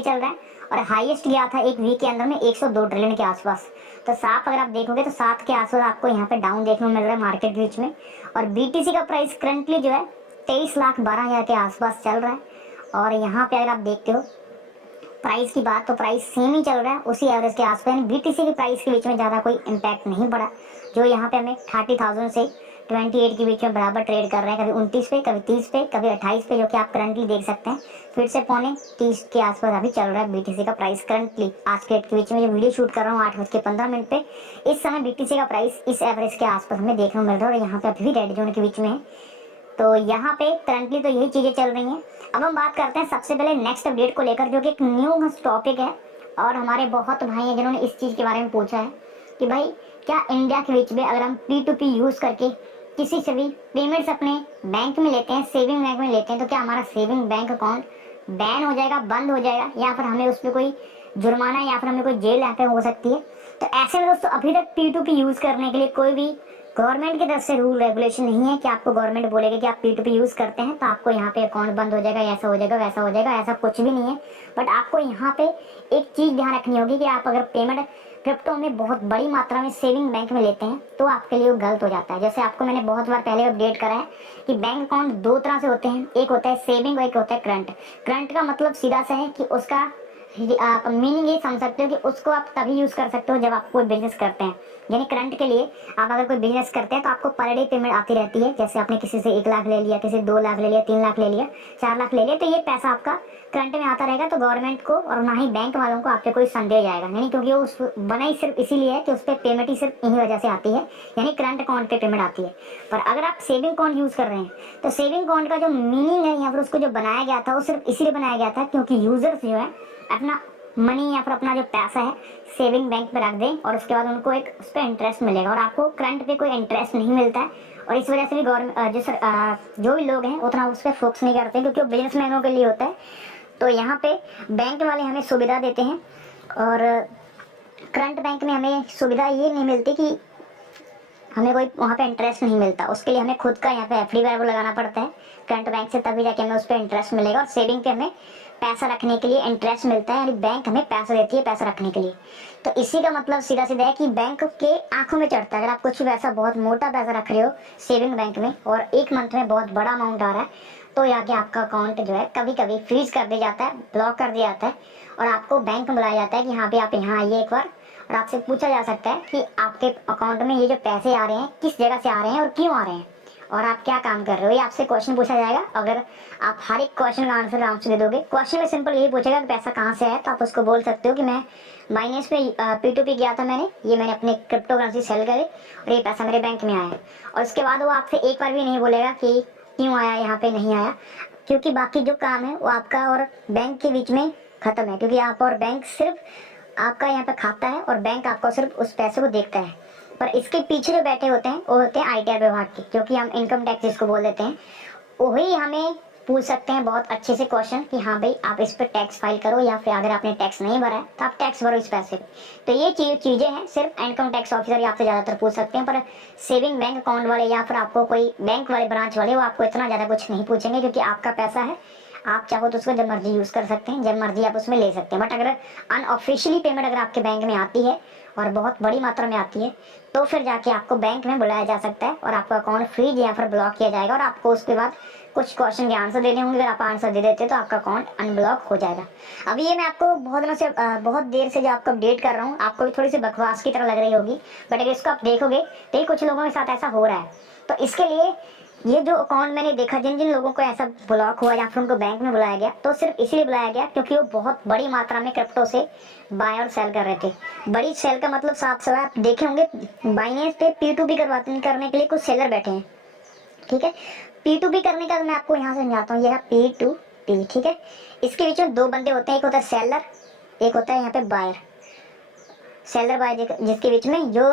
चल रहा है और हाईएस्ट गया था एक वीक के अंदर में 102 ट्रिलियन के आसपास। तो साफ अगर आप देखोगे तो 7 के आसपास आपको यहाँ पे डाउन देखने को मिल रहा है मार्केट बीच में। और बीटीसी का प्राइस करंटली जो है 23,12,000 के आसपास चल रहा है। और यहाँ पे अगर आप देखते हो प्राइस की बात, तो प्राइस सेम ही चल रहा है उसी एवरेज के आसपास। बीटीसी की प्राइस के बीच में ज़्यादा कोई इम्पैक्ट नहीं पड़ा, जो यहाँ पे हमें 30,000 से 28 के बीच में बराबर ट्रेड कर रहे हैं, कभी 29 पे, कभी 30 पे, कभी 28 पे, जो कि आप करंटली देख सकते हैं। फिर से 29.30 के आसपास अभी चल रहा है बीटीसी का प्राइस करंटली आज के डेट के बीच में। जो वीडियो शूट कर रहा हूँ 8:15 पे, इस समय बीटीसी का प्राइस इस एवरेज के आसपास हमें देखने को मिल रहा है और यहाँ पे अभी भी रेड जोन के बीच में है। तो यहाँ पे करंटली तो यही चीज़ें चल रही हैं। अब हम बात करते हैं सबसे पहले नेक्स्ट अपडेट को लेकर, जो कि एक न्यू टॉपिक है और हमारे बहुत भाई हैं जिन्होंने इस चीज़ के बारे में पूछा है कि भाई क्या इंडिया के बीच में अगर हम P2P यूज़ करके किसी से भी पेमेंट्स अपने बैंक में लेते हैं, सेविंग बैंक में लेते हैं, तो क्या हमारा सेविंग बैंक अकाउंट बैन हो जाएगा, बंद हो जाएगा, या फिर हमें उस पर कोई जुर्माना या फिर हमें कोई जेल यहाँ पे हो सकती है। तो ऐसे में दोस्तों अभी तक P2P यूज़ करने के लिए कोई भी गवर्नमेंट की तरफ से रूल रेगुलेशन नहीं है कि आपको गवर्नमेंट बोलेगा कि आप P2P यूज़ करते हैं तो आपको यहाँ पे अकाउंट बंद हो जाएगा, ऐसा हो जाएगा, वैसा हो जाएगा, ऐसा कुछ भी नहीं है। बट आपको यहाँ पे एक चीज़ ध्यान रखनी होगी कि आप अगर पेमेंट क्रिप्टो में बहुत बड़ी मात्रा में सेविंग बैंक में लेते हैं तो आपके लिए वो गलत हो जाता है। जैसे आपको मैंने बहुत बार पहले अपडेट करा है कि बैंक अकाउंट दो तरह से होते हैं, एक होता है सेविंग और एक होता है करंट। करंट का मतलब सीधा सा है कि उसका आप मीनिंग ये समझ सकते हो कि उसको आप तभी यूज़ कर सकते हो जब आप कोई बिजनेस करते हैं। यानी करंट के लिए आप अगर कोई बिजनेस करते हैं तो आपको पर डे पेमेंट आती रहती है। जैसे आपने किसी से 1 लाख ले लिया, किसी से 2 लाख ले लिया, 3 लाख ले लिया, 4 लाख ले लिया, तो ये पैसा आपका करंट में आता रहेगा। तो गवर्नमेंट को और ना ही बैंक वालों को आप पे कोई संदेह जाएगा, यानी क्योंकि वो उस बना ही सिर्फ इसीलिए है कि उस पर पेमेंट ही सिर्फ इन्हीं वजह से आती है, यानी करंट अकाउंट पे पेमेंट आती है। पर अगर आप सेविंग अकाउंट यूज़ कर रहे हैं तो सेविंग अकाउंट का जो मीनिंग है या फिर उसको जो बनाया गया था वो सिर्फ इसीलिए बनाया गया था क्योंकि यूजर्स जो है अपना मनी या फिर अपना जो पैसा है सेविंग बैंक पे रख दें और उसके बाद उनको एक उस पर इंटरेस्ट मिलेगा और आपको करंट पे कोई इंटरेस्ट नहीं मिलता है। और इस वजह से भी गवर्नमेंट जो भी लोग हैं उतना उस पर फोकस नहीं करते क्योंकि वो बिजनेसमैनों के लिए होता है। तो यहाँ पे बैंक वाले हमें सुविधा देते हैं और करंट बैंक में हमें सुविधा ये नहीं मिलती कि हमें कोई वहाँ पे इंटरेस्ट नहीं मिलता। उसके लिए हमें खुद का यहाँ पे एफडी वगैरह लगाना पड़ता है करंट बैंक से, तभी जाके हमें उस पर इंटरेस्ट मिलेगा। और सेविंग पे हमें पैसा रखने के लिए इंटरेस्ट मिलता है, यानी बैंक हमें पैसा देती है पैसा रखने के लिए। तो इसी का मतलब सीधा सीधा है कि बैंक के आंखों में चढ़ता है अगर आप कुछ पैसा, बहुत मोटा पैसा रख रहे हो सेविंग बैंक में और एक मंथ में बहुत बड़ा अमाउंट आ रहा है, तो यहाँ के आपका अकाउंट जो है कभी कभी फ्रीज कर दिया जाता है, ब्लॉक कर दिया जाता है और आपको बैंक में बुलाया जाता है कि हाँ भी आप यहाँ आइए एक बार, और आपसे पूछा जा सकता है कि आपके अकाउंट में ये जो पैसे आ रहे हैं किस जगह से आ रहे हैं और क्यों आ रहे हैं और आप क्या काम कर रहे हो, ये आपसे क्वेश्चन पूछा जाएगा। अगर आप हर एक क्वेश्चन का आंसर आराम से दे दोगे, क्वेश्चन में सिंपल यही पूछेगा कि पैसा कहाँ से आया, तो आप उसको बोल सकते हो कि मैं बाइनेंस पे P2P गया था, मैंने अपने क्रिप्टो करेंसी सेल करे और ये पैसा मेरे बैंक में आया है। और उसके बाद वो आपसे एक बार भी नहीं बोलेगा कि क्यों आया, यहाँ पे नहीं आया, क्योंकि बाकी जो काम है वो आपका और बैंक के बीच में खत्म है। क्योंकि आप और बैंक सिर्फ आपका यहाँ पे खाता है और बैंक आपको सिर्फ उस पैसे को देखता है। पर इसके पीछे जो बैठे होते हैं वो होते हैं ITR विभाग के, क्योंकि हम इनकम टैक्स जिसको बोल देते हैं, वही हमें पूछ सकते हैं बहुत अच्छे से क्वेश्चन कि हाँ भाई आप इस पर टैक्स फाइल करो, या फिर अगर आपने टैक्स नहीं भरा है तो आप टैक्स भरो इस पैसे पे। तो ये चीज़ें हैं सिर्फ इनकम टैक्स ऑफिसर ही आपसे ज़्यादातर पूछ सकते हैं। पर सेविंग बैंक अकाउंट वाले या फिर आपको कोई बैंक वाले ब्रांच वाले वो आपको इतना ज़्यादा कुछ नहीं पूछेंगे, क्योंकि आपका पैसा है, आप चाहो तो उसको जब मर्जी यूज़ कर सकते हैं, जब मर्जी आप उसमें ले सकते हैं। बट अगर अनऑफिशियली पेमेंट अगर आपके बैंक में आती है और बहुत बड़ी मात्रा में आती है तो फिर जाके आपको बैंक में बुलाया जा सकता है और आपका अकाउंट फ्रीज या फिर ब्लॉक किया जाएगा और आपको उसके बाद कुछ क्वेश्चन के आंसर देने होंगे। अगर आप आंसर दे देते तो आपका अकाउंट अनब्लॉक हो जाएगा। अभी ये मैं आपको बहुत देर से जो आपको अपडेट कर रहा हूँ, आपको भी थोड़ी सी बकवास की तरह लग रही होगी, बट अगर इसको आप देखोगे तो ये कुछ लोगों के साथ ऐसा हो रहा है। तो इसके लिए ये जो अकाउंट मैंने देखा, जिन जिन लोगों को ऐसा ब्लॉक हुआ या फिर उनको बैंक में बुलाया गया, तो सिर्फ इसीलिए बुलाया गया क्योंकि वो बहुत बड़ी मात्रा में क्रिप्टो से बाय और सेल कर रहे थे। बड़ी सेल का मतलब साफ साफ आप देखे होंगे, बाइनेंस पे P2P करने के लिए कुछ सेलर बैठे हैं, ठीक है। P2P करने का मैं आपको यहाँ समझाता हूँ, यह है P2P, ठीक है। इसके बीच में दो बंदे होते हैं, एक होता है सेलर, एक होता है यहाँ पे बायर। सेलर बायर जिसके बीच में जो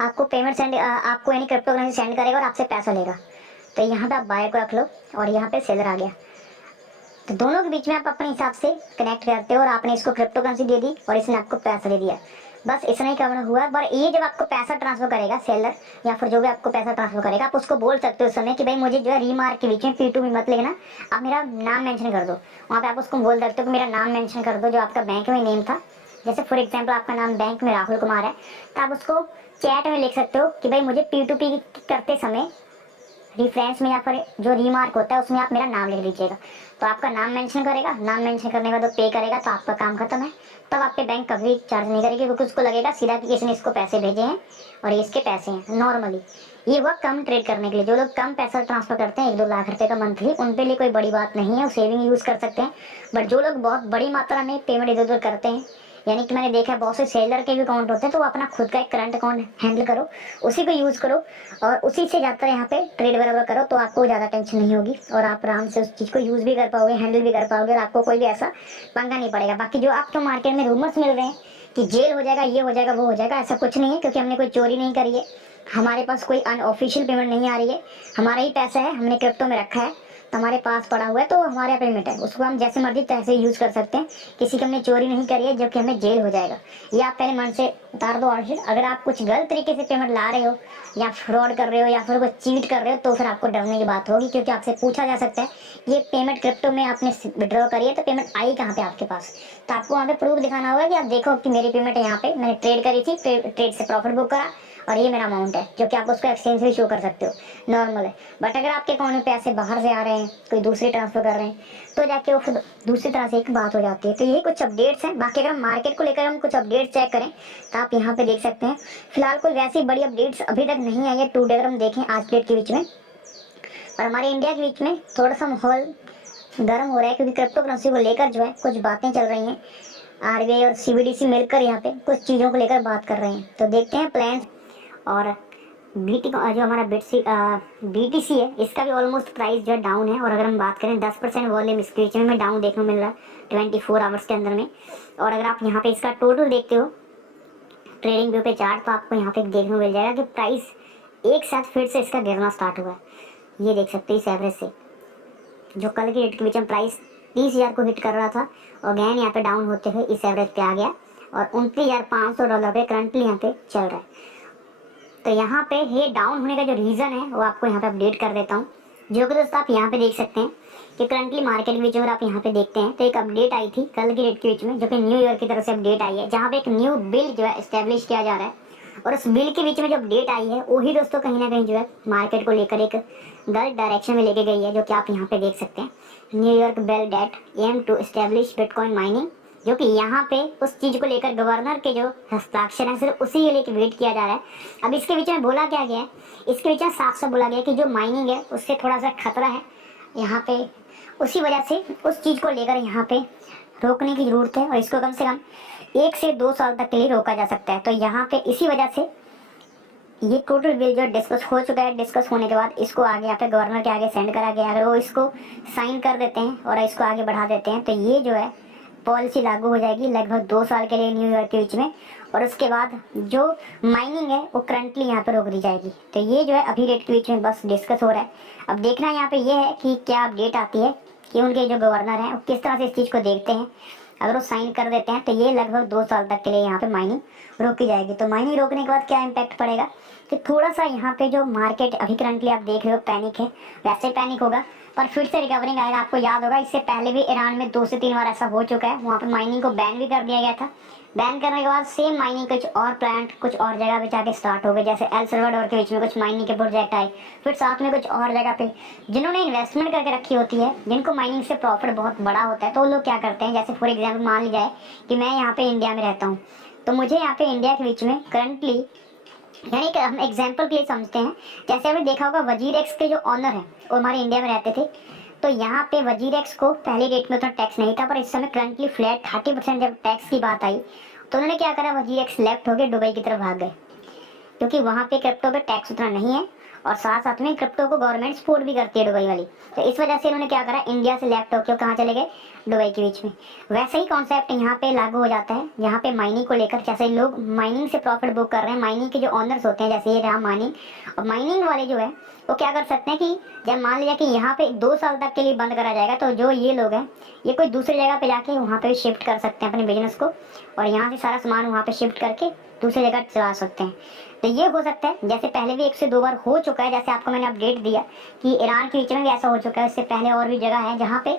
आपको पेमेंट आपको यानी क्रिप्टो करेंसी सेंड करेगा और आपसे पैसा लेगा। तो यहाँ पे आप बायर को रख लो और यहाँ पे सेलर आ गया, तो दोनों के बीच में आप अपने हिसाब से कनेक्ट करते हो और आपने इसको क्रिप्टो करेंसी दे दी और इसने आपको पैसा दे दिया। बस इतना ही करना हुआ। पर ये जब आपको पैसा ट्रांसफर करेगा सेलर या फिर जो भी आपको पैसा ट्रांसफर करेगा, आप उसको बोल सकते हो उस समय कि भाई मुझे जो है रीमार्क के बीच में P2P मत लिखना, आप मेरा नाम मेंशन कर दो। वहाँ पे आप उसको बोल सकते हो कि मेरा नाम मेंशन कर दो जो आपका बैंक में नेम था। जैसे फॉर एग्जाम्पल आपका नाम बैंक में राहुल कुमार है, तो आप उसको चैट में लिख सकते हो कि भाई मुझे P2P करते समय रिफरेंस में या फिर जो रीमार्क होता है उसमें आप मेरा नाम लिख लीजिएगा। तो आपका नाम मेंशन करेगा, नाम मेंशन करने के बाद वो पे करेगा तो आपका काम खत्म है। तब आपके बैंक कभी चार्ज नहीं करेगी, क्योंकि उसको लगेगा सीधा कि किसी ने इसको पैसे भेजे हैं और ये इसके पैसे हैं। नॉर्मली ये हुआ कम ट्रेड करने के लिए। जो लोग कम पैसा ट्रांसफर करते हैं 1-2 लाख रुपए का मंथली, उन पे लिए कोई बड़ी बात नहीं है, वो सेविंग यूज कर सकते हैं। बट जो लोग बहुत बड़ी मात्रा में पेमेंट इधर उधर करते हैं, यानी कि मैंने देखा है बहुत से सेलर के भी अकाउंट होते हैं, तो वो अपना खुद का एक करंट अकाउंट हैंडल करो, उसी को यूज करो और उसी से ज़्यादातर यहाँ पे ट्रेड वगैरह करो, तो आपको ज़्यादा टेंशन नहीं होगी और आप आराम से उस चीज़ को यूज भी कर पाओगे, हैंडल भी कर पाओगे और आपको कोई भी ऐसा पंगा नहीं पड़ेगा। बाकी जो आपको मार्केट में रूमर्स मिल रहे हैं कि जेल हो जाएगा, ये हो जाएगा, वो हो जाएगा, ऐसा कुछ नहीं है, क्योंकि हमने कोई चोरी नहीं करी है, हमारे पास कोई अनऑफिशियल पेमेंट नहीं आ रही है, हमारा ही पैसा है, हमने क्रिप्टो में रखा है, तो हमारे पास पड़ा हुआ है, तो हमारा पेमेंट है, उसको हम जैसे मर्जी तैसे यूज कर सकते हैं। किसी की हमने चोरी नहीं करी है जबकि हमें जेल हो जाएगा, ये आप पहले मन से उतार दो। और अगर आप कुछ गलत तरीके से पेमेंट ला रहे हो या फ्रॉड कर रहे हो या फिर कुछ चीट कर रहे हो, तो फिर आपको डरने की बात होगी, क्योंकि आपसे पूछा जा सकता है ये पेमेंट क्रिप्टो में आपने विड्रॉ करी है तो पेमेंट आई कहाँ पे आपके पास। तो आपको वहाँ पे प्रूफ दिखाना होगा कि आप देखो कि मेरी पेमेंट यहाँ पे मैंने ट्रेड करी थी, ट्रेड से प्रॉफिट बुक करा और ये मेरा अमाउंट है, जो कि आप उसको एक्सचेंज से शो कर सकते हो, नॉर्मल है। बट अगर आपके अकाउंट में पैसे बाहर से आ रहे हैं, कोई दूसरे ट्रांसफर कर रहे हैं, तो जाके वो फिर दूसरी तरह से एक बात हो जाती है। तो यही कुछ अपडेट्स हैं। बाकी अगर हम मार्केट को लेकर हम कुछ अपडेट्स चेक करें तो आप यहाँ पे देख सकते हैं, फिलहाल कोई वैसी बड़ी अपडेट्स अभी तक नहीं आई है। टुडे अगर हम देखें आज डेट के बीच में, और हमारे इंडिया के बीच में थोड़ा सा माहौल गर्म हो रहा है, क्योंकि क्रिप्टो करेंसी को लेकर जो है कुछ बातें चल रही हैं। RBI और CBDC मिलकर यहाँ पे कुछ चीज़ों को लेकर बात कर रहे हैं, तो देखते हैं प्लान। और जो हमारा BTC है, इसका भी ऑलमोस्ट प्राइस जो है डाउन है। और अगर हम बात करें 10% वॉल्यूम इसके बीच में डाउन देखने को मिल रहा है 24 आवर्स के अंदर में। और अगर आप यहाँ पे इसका टोटल देखते हो ट्रेडिंग व्यू पे चार्ट, तो आपको यहाँ पे देखने को मिल जाएगा कि प्राइस एक साथ फिर से इसका गिरना स्टार्ट हुआ है। ये देख सकते हैं इस एवरेज से, जो कल के रेट के बीच में प्राइस 30,000 को हिट कर रहा था और गैन यहाँ पे डाउन होते हुए इस एवरेज पे आ गया और $29,500 पे करंटली यहाँ पे चल रहा है। तो यहाँ पे ये डाउन होने का जो रीज़न है वो आपको यहाँ पे अपडेट कर देता हूँ, जो कि दोस्तों आप यहाँ पे देख सकते हैं कि करंटली मार्केट के बीच में अगर आप यहाँ पे देखते हैं तो एक अपडेट आई थी कल के रेट के बीच में, जो कि न्यू ईयर की तरफ से अपडेट आई है, जहाँ पे एक न्यू बिल जो है एस्टेब्लिश किया जा रहा है। और उस बिल के बीच में जो अपडेट आई है वही दोस्तों कहीं ना कहीं जो है मार्केट को लेकर एक गलत डायरेक्शन में लेके गई है, जो कि आप यहाँ पे देख सकते हैं। New York bill date M to establish bitcoin mining, जो कि यहाँ पे उस चीज़ को लेकर गवर्नर के जो हस्ताक्षर है सिर्फ उसी के लिए वेट किया जा रहा है। अब इसके बीच में बोला क्या गया है, इसके बीच में साफ साफ बोला गया है कि जो माइनिंग है उससे थोड़ा सा खतरा है यहाँ पे, उसी वजह से उस चीज़ को लेकर यहाँ पे रोकने की ज़रूरत है और इसको कम से कम 1 से 2 साल तक के लिए रोका जा सकता है। तो यहाँ पे इसी वजह से ये टोटल बिल जो डिस्कस हो चुका है, डिस्कस होने के बाद इसको आगे यहाँ पे गवर्नर के आगे सेंड करा गया। अगर वो इसको साइन कर देते हैं और इसको आगे बढ़ा देते हैं तो ये जो है पॉलिसी लागू हो जाएगी लगभग 2 साल के लिए न्यूयॉर्क के बीच में, और उसके बाद जो माइनिंग है वो करंटली यहाँ पे रोक दी जाएगी। तो ये जो है अभी रेट के बीच में बस डिस्कस हो रहा है। अब देखना यहाँ पे ये है कि क्या अपडेट आती है कि उनके जो गवर्नर हैं वो किस तरह से इस चीज़ को देखते हैं। अगर वो साइन कर देते हैं तो ये लगभग 2 साल तक के लिए यहाँ पे माइनिंग रोकी जाएगी। तो माइनिंग रोकने के बाद क्या इम्पैक्ट पड़ेगा कि थोड़ा सा यहाँ पे जो मार्केट अभी करंटली आप देख रहे हो पैनिक है, वैसे पैनिक होगा पर फिर से रिकवरिंग आएगा। आपको याद होगा इससे पहले भी ईरान में 2 से 3 बार ऐसा हो चुका है, वहाँ पे माइनिंग को बैन भी कर दिया गया था। बैन करने के बाद सेम माइनिंग कुछ और प्लांट कुछ और जगह पे जाके स्टार्ट हो गए, जैसे एल सल्वाडोर के बीच में कुछ माइनिंग के प्रोजेक्ट आए, फिर साथ में कुछ और जगह पे जिन्होंने इन्वेस्टमेंट करके रखी होती है, जिनको माइनिंग से प्रॉफिट बहुत बड़ा होता है, तो वो लोग क्या करते हैं, जैसे फॉर एग्जाम्पल मान ली जाए कि मैं यहाँ पे इंडिया में रहता हूँ, तो मुझे यहाँ पे इंडिया के बीच में करंटली, यानी कि हम एग्जाम्पल के लिए समझते हैं, जैसे आपने देखा होगा वजीरेक्स के जो ऑनर हैं वो हमारे इंडिया में रहते थे, तो यहाँ पे वजीरेक्स को पहले रेट में उतना टैक्स नहीं था, पर इस समय करंटली फ्लैट 30% जब टैक्स की बात आई तो उन्होंने क्या करा, वजीरेक्स लेफ्ट होकर दुबई की तरफ भाग गए, क्योंकि वहाँ पे क्रिप्टो पे टैक्स उतना नहीं है और साथ साथ में क्रिप्टो को गवर्नमेंट सपोर्ट भी करती है दुबई वाली। तो इस वजह से इन्होंने क्या करा, इंडिया से लेफ्ट होकर कहाँ चले गए, दुबई के बीच में। वैसे ही कॉन्सेप्ट यहाँ पे लागू हो जाता है, यहाँ पे माइनिंग को लेकर। जैसे लोग माइनिंग से प्रॉफिट बुक कर रहे हैं, माइनिंग के जो ऑनर्स होते हैं, जैसे ये रहा माइनिंग, और माइनिंग वाले जो है वो क्या कर सकते हैं कि जब मान लिया कि यहाँ पे 2 साल तक के लिए बंद करा जाएगा, तो जो ये लोग हैं ये कोई दूसरी जगह पे जाके वहाँ पे भी शिफ्ट कर सकते हैं अपने बिजनेस को, और यहाँ से सारा सामान वहाँ पे शिफ्ट करके दूसरी जगह चला सकते हैं। तो ये हो सकता है, जैसे पहले भी 1 से 2 बार हो चुका है, जैसे आपको मैंने अपडेट दिया कि ईरान के बीच में भी ऐसा हो चुका है। इससे पहले और भी जगह है जहाँ पे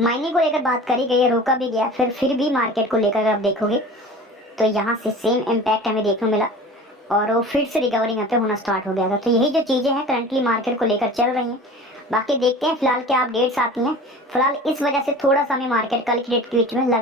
माइनिंग को लेकर बात करी गई है, रोका भी गया, फिर भी मार्केट को लेकर आप देखोगे तो यहाँ से सेम इम्पैक्ट हमें देखने मिला, और वो फिर से रिकवरी यहाँ पे होना स्टार्ट हो गया था। तो यही जो चीज़ें हैं करंटली मार्केट को लेकर चल रही हैं। बाकी देखते हैं फिलहाल क्या अपडेट्स आती हैं। फिलहाल इस वजह से थोड़ा सा हमें मार्केट कल की डेट के बीच में